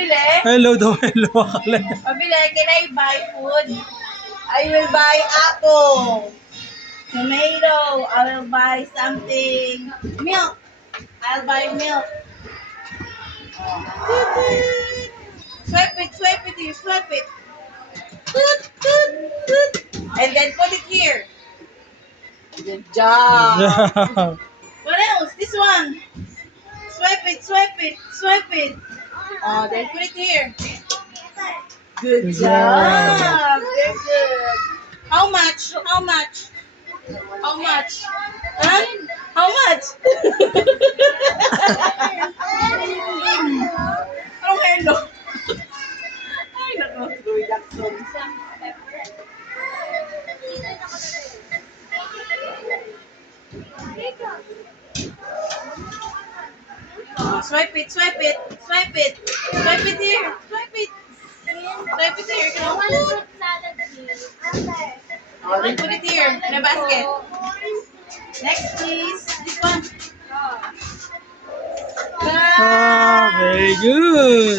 Pabili? Hello daw, hello. Akala. Pabili, can I buy food? I will buy apple. Tomato. I will buy something. Milk. I'll buy milk. Swipe it, you swipe it. Toot, toot, toot. And then put it here. Good job. What else? This one. Swipe it, swipe it. Oh, then put it here. Good Good job. Very good. How much? How much? How much? Huh? How much? Anong hello? Ay, naku. Louis Jackson. Oh, swipe it, swipe it, swipe it. Swipe it here. Swipe it. Swipe it here. I want to put salad, please. Oh, then put it here in a basket. Next, please. This one. Ah, very good.